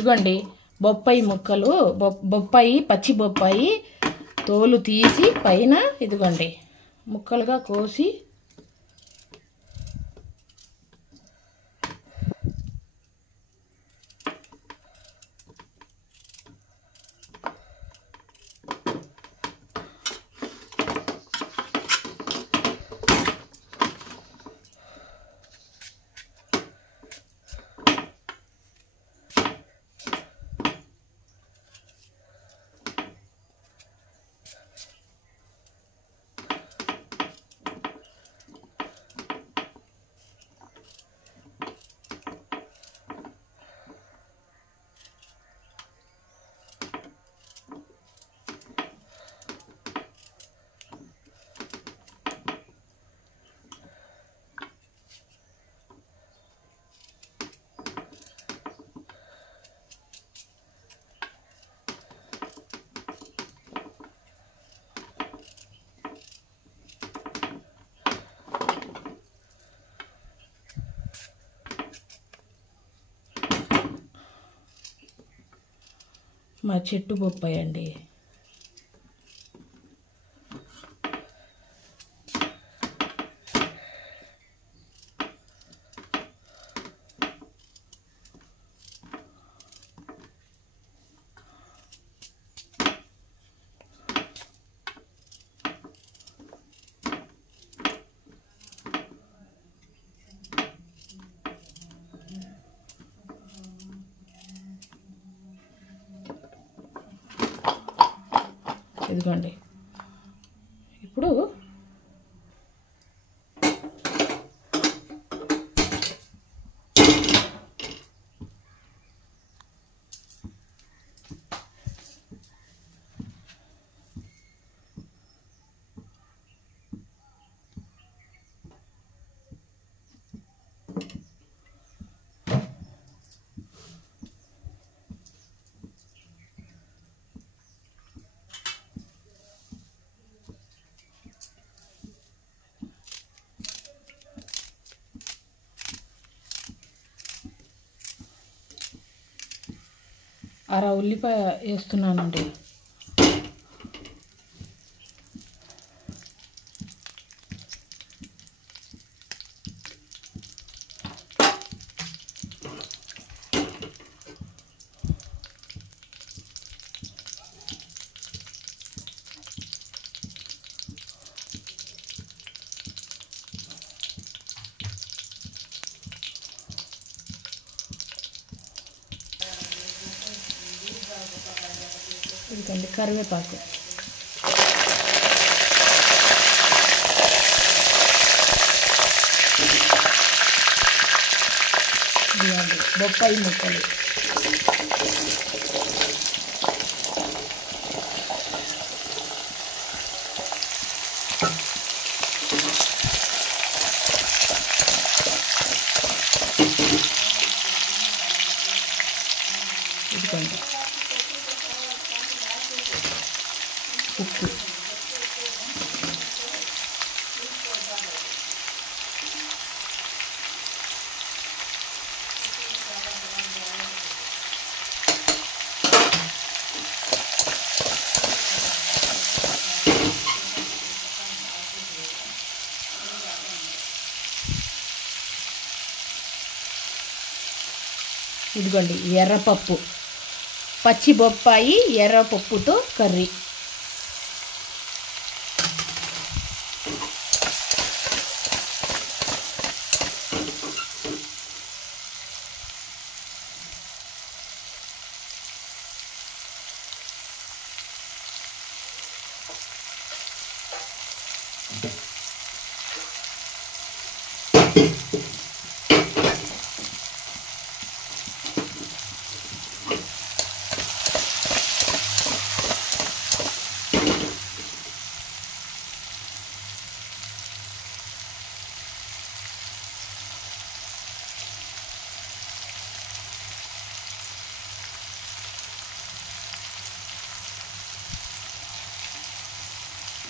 ఇదిగోండి బొప్పాయి ముక్కలు, బొప్పాయి పచ్చి బొప్పాయి తోలు తీసి పైన ఇదిగోండి ముక్కలుగా కోసి మా చెట్టు బొప్పాయి అండి. ఇదిగోండి ఇప్పుడు అర ఉల్లిపాయ వేస్తున్నానండి. ఇదిగోండి కరివేపాకు, ఇదిగోండి బొప్పాయి ముక్కలు, ఇదిగోండి ఉప్పు, ఇదిగోండి ఎర్రపప్పు, పచ్చి బొప్పాయి ఎర్రపప్పుతో కర్రీ.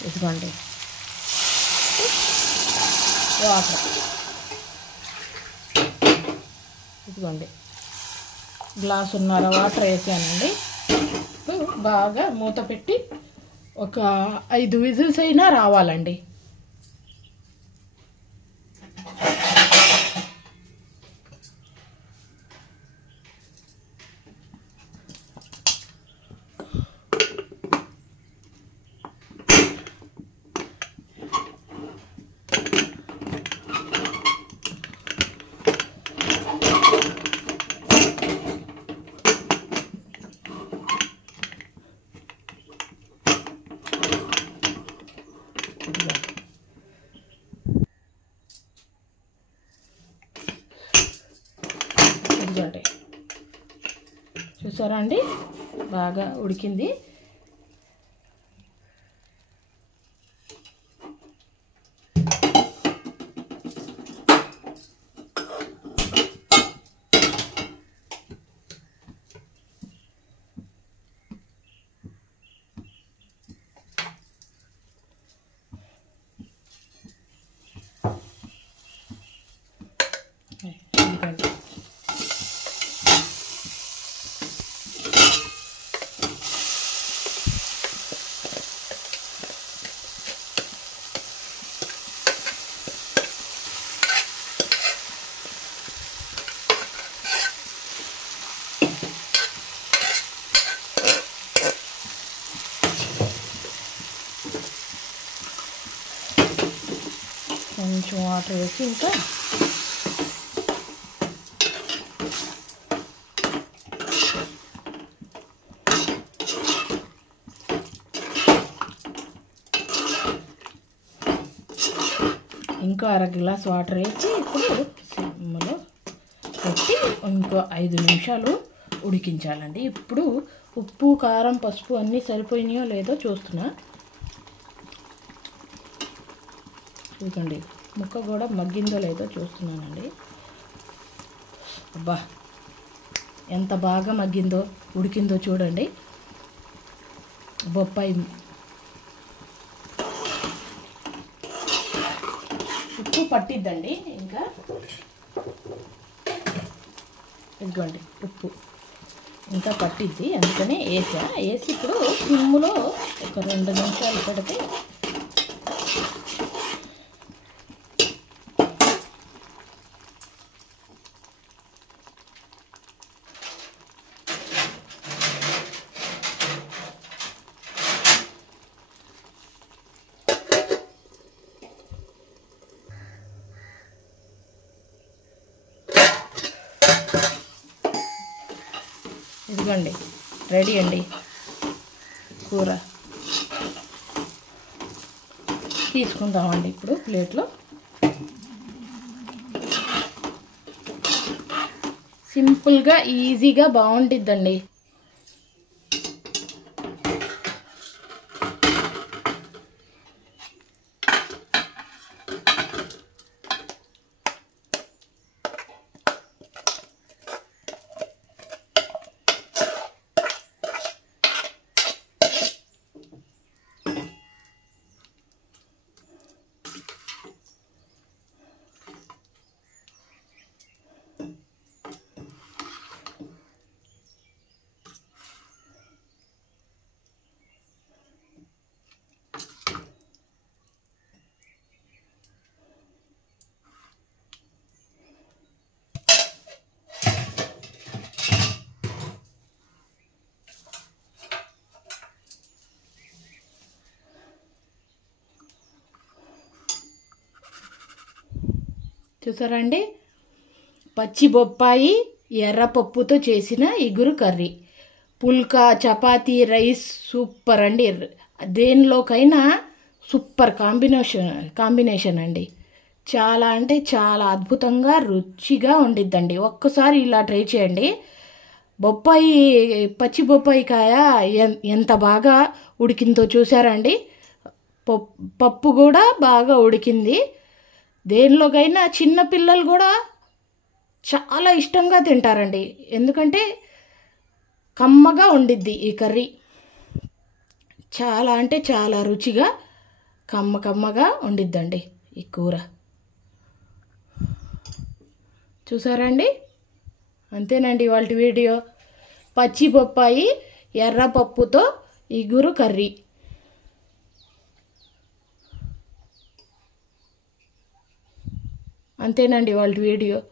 ఇదిగోండి వాటర్, ఇదిగోండి గ్లాసున్నర వాటర్ వేసానండి. బాగా మూత పెట్టి ఒక 5 విజిల్స్ అయినా రావాలండి. ఇదిగోండి, చూసారా అండి, బాగా ఉడికింది. ఇదిగోండి, కొంచెం వాటర్ వేసి ఇంకా ఇంకో అర గ్లాస్ వాటర్ వేసి ఇప్పుడు సిమ్లో పెట్టి ఇంకో 5 నిమిషాలు ఉడికించాలండి. ఇప్పుడు ఉప్పు, కారం, పసుపు అన్నీ సరిపోయినాయో లేదో చూస్తున్నా. చూడండి, ముక్క కూడా మగ్గిందో లేదో చూస్తున్నానండి. అబ్బా, ఎంత బాగా మగ్గిందో ఉడికిందో చూడండి. బొప్పాయి ఉప్పు పట్టిద్దండి. ఇంకా ఇదిగోండి, ఉప్పు ఇంకా పట్టిద్ది, అందుకనే వేసి ఇప్పుడు సిమ్ములో ఒక 2 నిమిషాలు పెడితే ఇదిగోండి, రెడీ అండి కూర. తీసుకుందామండి ఇప్పుడు ప్లేట్లో. సింపుల్గా, ఈజీగా బాగుంటుందండి. చూసారా అండి, పచ్చి బొప్పాయి ఎర్రపప్పుతో చేసిన ఇగురు కర్రీ. పుల్కా, చపాతీ, రైస్ సూపర్ అండి. దేనిలోకైనా సూపర్ కాంబినేషన్ అండి. చాలా అంటే చాలా అద్భుతంగా రుచిగా ఉండిద్దండి. ఒక్కసారి ఇలా ట్రై చేయండి. బొప్పాయి, పచ్చి బొప్పాయి కాయ ఎంత బాగా ఉడికిందో చూసారా అండి. పప్పు కూడా బాగా ఉడికింది. దేనిలోకైనా చిన్నపిల్లలు కూడా చాలా ఇష్టంగా తింటారండి. ఎందుకంటే కమ్మగా ఉండిద్ది ఈ కర్రీ. చాలా అంటే చాలా రుచిగా కమ్మగా ఉండిద్దండి ఈ కూర. చూసారా అండి, అంతేనండి ఇవాళ వీడియో. పచ్చి బొప్పాయి ఎర్రపప్పుతో ఇగురు కర్రీ. అంతేనండి ఇవాళ వీడియో.